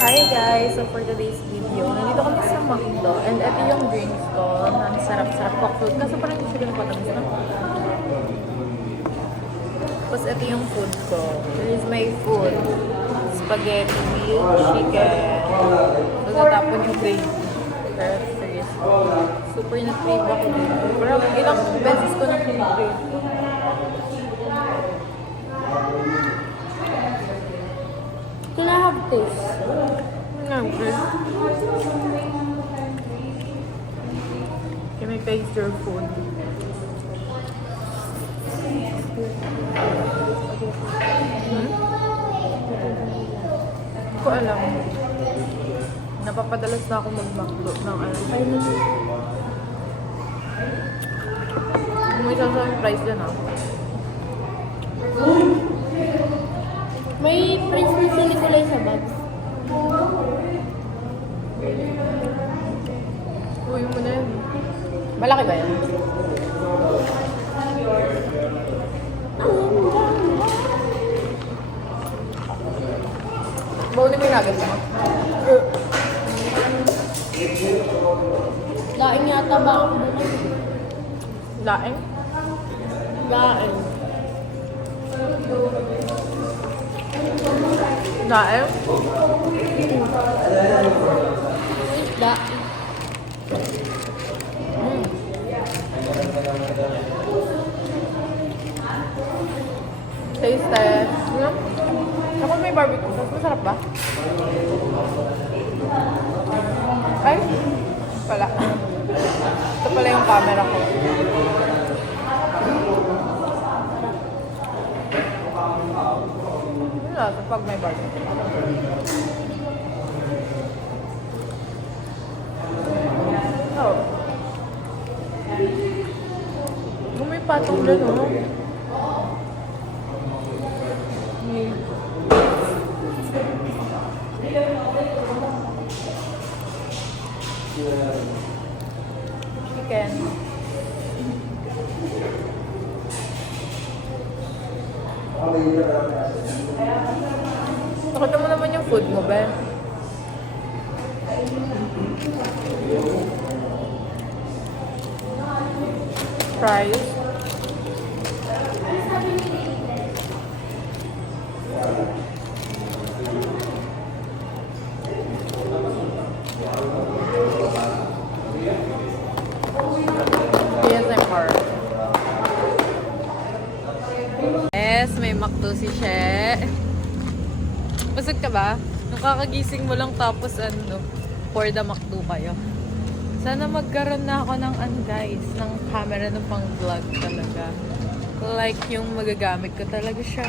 Hi guys! So for today's video, nandito kami sa McDo and ito yung drinks ko. Ang sarap-sarap cocktail. Kaso parang hindi siya patamis na. Tapos ito yung food ko. This is my food. Spaghetti with chicken. Tapos yung gravy. Pero serious. Super na-crave ako dito. Pero ilang beses ko na-crave. Can I have this? Okay. Can I taste your food? Hindi ko alam. Napapadalas na ako mag-McDo ng ano. May sasawang price dyan ah. May price na si Nicolay sa bag. Uy mo na yun. Malaki ba yan? Bawalin mo yung nugget mo. Daing yata ba ako bukas? Laing? Daing. Laing? Isda. Taste test. Ako may barbecue sauce. Masarap ba? Ay! Pala. Ito pala yung camera ko. Wala, ito pag may barbecue. Oh. May patong dyan, oh. Chicken. Nakita mo naman yung food mo, Ben. Fries. ASMR. Yes, may McDo si She. Busog ka ba? Nung kakagising mo lang tapos ano, for the McDo kayo. Sana magkaroon na ako ng guys, ng camera ng pang vlog talaga. Like yung magagamit ko talaga siya.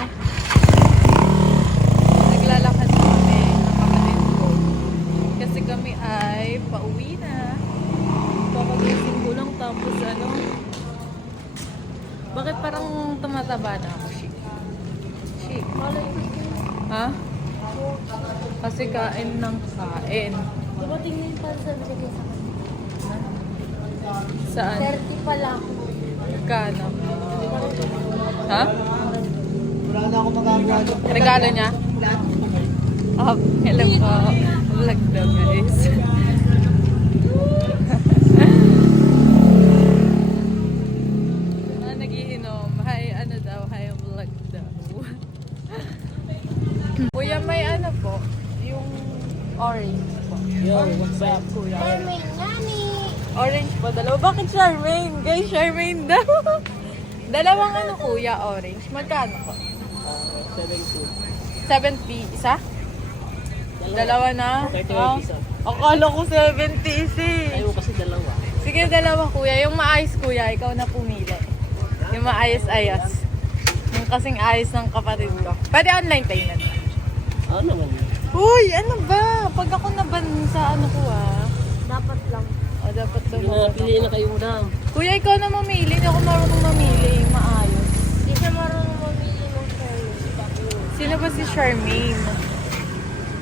Naglalakad na kami ng kapatid ko. Kasi kami ay pauwi na. Kakagising ko lang tapos ano. Bakit parang tumataba na ako, Shik? Shik? Ha? Kasi kain ng kain. Diba tingin pa sa video sa akin? Saan? 30 pa lang. Kano? Ha? Wala na ako magagawa. Regalo niya? Oh, hello po. Vlog daw guys. Nagiinom. Hi, ano daw? Hi, vlog daw. Kuya, may ano po? Yung orange po. Yo, what's up, kuya? May nani. Orange po, dalawa. Bakit Charmaine? Guys, Charmaine daw. Dalawang ano kuya, orange. Magkano po? 72. 70 isa? Dalawa na? 30 isa. Akala ko 70 isa eh. Ayaw kasi dalawa. Sige, dalawa kuya. Yung maayos kuya, ikaw na pumili. Yung maayos-ayos. Yung kasing ayos ng kapatid ko. Pwede online payment. Ano naman yun? Uy, ano ba? Pag ako naban sa ano ko Dapat lang. O, dapat daw. Piliin na kayo muna. Kuya, ikaw na mamili. Hindi ako marunong mamili. Maayos. Hindi siya marunong mamili ng sa'yo. Sino ba si Charmaine?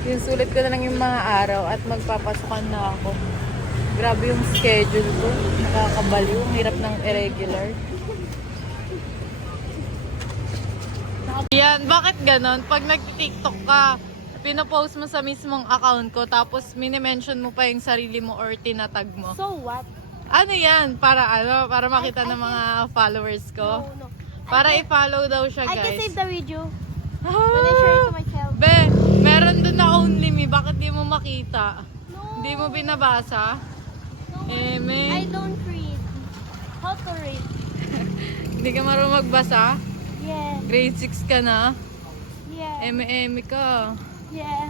Yung sulit ko na lang yung mga araw at magpapasukan na ako. Grabe yung schedule ko. Nakakabaliw. Ang hirap ng irregular. Yan, bakit ganon? Pag nag-tiktok ka, pinopost mo sa mismong account ko, tapos minimension mo pa yung sarili mo or tinatag mo. So what? Ano yan? Para ano? Para makita ng mga followers ko? No. Para i-follow daw siya, I can guys. save the video when I share it to my child. Be, meron doon na only me. Bakit di mo makita? No. Di mo binabasa? No. Eh, I me. don't read. How to read? Hindi ka marunong magbasa? Yeah. Grade 6 ka na? Yeah. Eme-eme ka. Yeah.